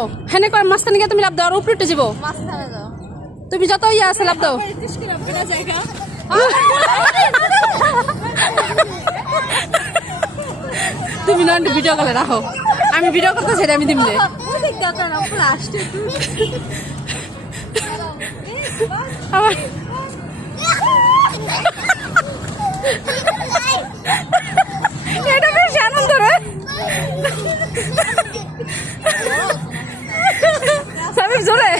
দাও হেনে কর মাঝখানে গিয়ে তুমি লাভ দাও আর উপরে উঠে যাবো তুমি যত ইয়ে আছে লাভ দাও তুমি না ভিডিও কলে রাখো আমি ভিডিও করতে চাই আমি দিমলে আবার এটা বেশ আনন্দ রে সাবির জোরে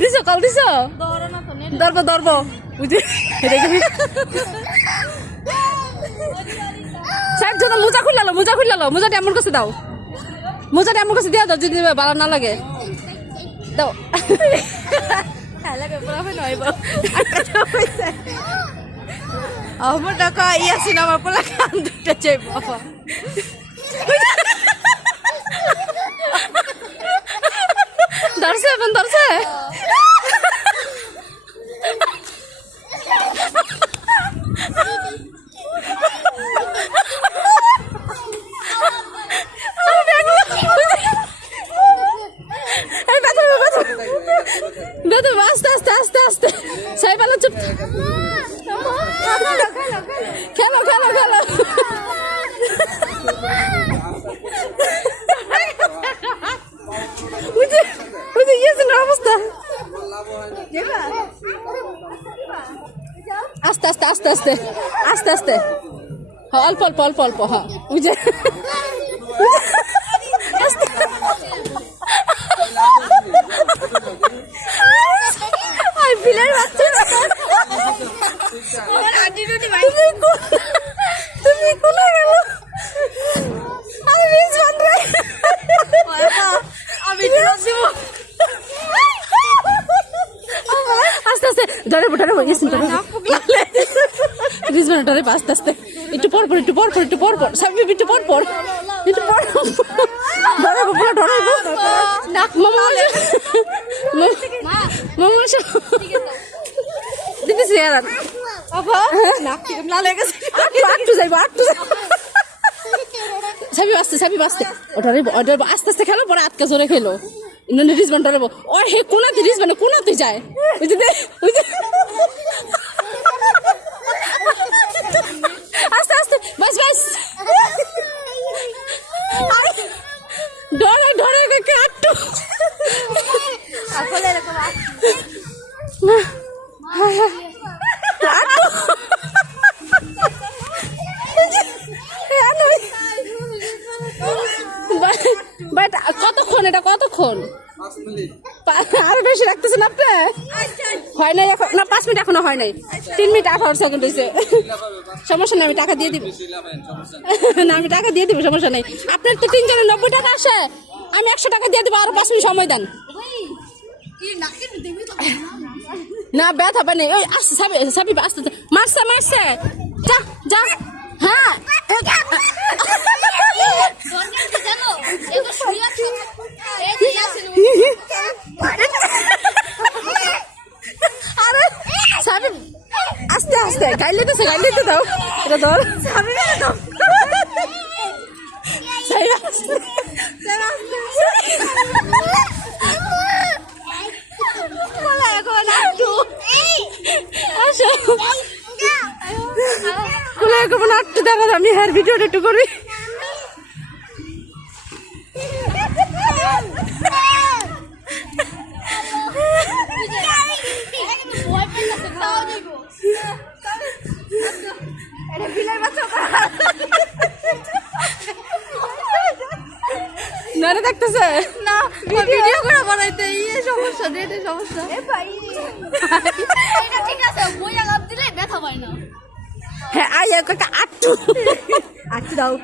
দিছো কল দিছো ধরবো ধরবো সাহেব যত মোজা খুললালো মোজাটা এমন কাছে দাও মোজাটা এমন কাছে দিয়া দাও যদি ভালো না লাগে দাও আমার টাকা ইয়াসিন আমার পোলা কান দুটা চাই বাবা ধরছে এখন ধরছে আস্তে আস্তে আস্তে আস্তে সাই ভালো চুপ খেলো খেলো খেলো অবস্থা আস্তে আস্তে আস্তে আস্তে আস্তে আস্তে অল্প অল্প অল্প অল্প হ্যাঁ বুঝে বিলের বাচ্চা তুমি কোনে গেল আমি আস্তে আস্তে ধরে ধরে গেছি ধরে আস্তে আস্তে একটু পর পর একটু পর পর একটু পর পর সব একটু পর পর একটু পর ধরাবো পুরো ধরাবো মামা দিতেছি আর আটটু যাইবো আটটু সাবি বাঁচতে সাবি বাঁচতে ওটা আস্তে আস্তে খেলো পরে আটকা জোরে খেলো ইন্দ্র রিজবান ডরাবো ও হে কোনাতে রিজবানে কোনাতে যায় বুঝতে আস্তে আস্তে বাস বাস ডরে ডরে আটটু কতক্ষণ এটা কতক্ষণ আরো বেশি রাখতেছেন আপনি হয় নাই এখন না 5 মিনিট এখনো হয় নাই 3 মিনিট 18 সেকেন্ড হয়েছে সমস্যা নেই আমি টাকা দিয়ে দিব না আমি টাকা দিয়ে দিব সমস্যা নেই আপনার তো 3 জনের 90 টাকা আসে আমি 100 টাকা দিয়ে দিব আরো 5 মিনিট সময় দেন না ব্যথা হবে না ওই আস্তে সাবি সাবি আস্তে মারছে মারছে যা যা হ্যাঁ আরে সাবি আস্তে আস্তে গাইলে তো দাও এটা ধর সাবি দাও সাই আস্তে আমি হেয়ার ভিডিওটা একটু করি নারে দেখতেছে না ভিডিও করে বানাইতে সমস্যা নেটে সমস্যা ঠিক আছে বইয়া লাভ দিলে ব্যথা পায় না হ্যাঁ আই একটা আটটু আটটু দাও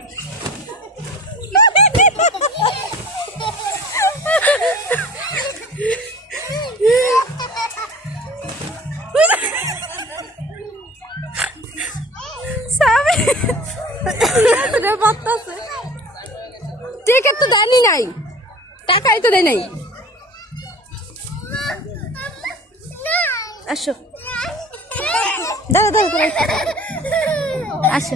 টিকিট তো দেয়নি নাই টাকাই তো দেয় নাই আসো দাঁড়া দাঁড়া দাঁড়া আসো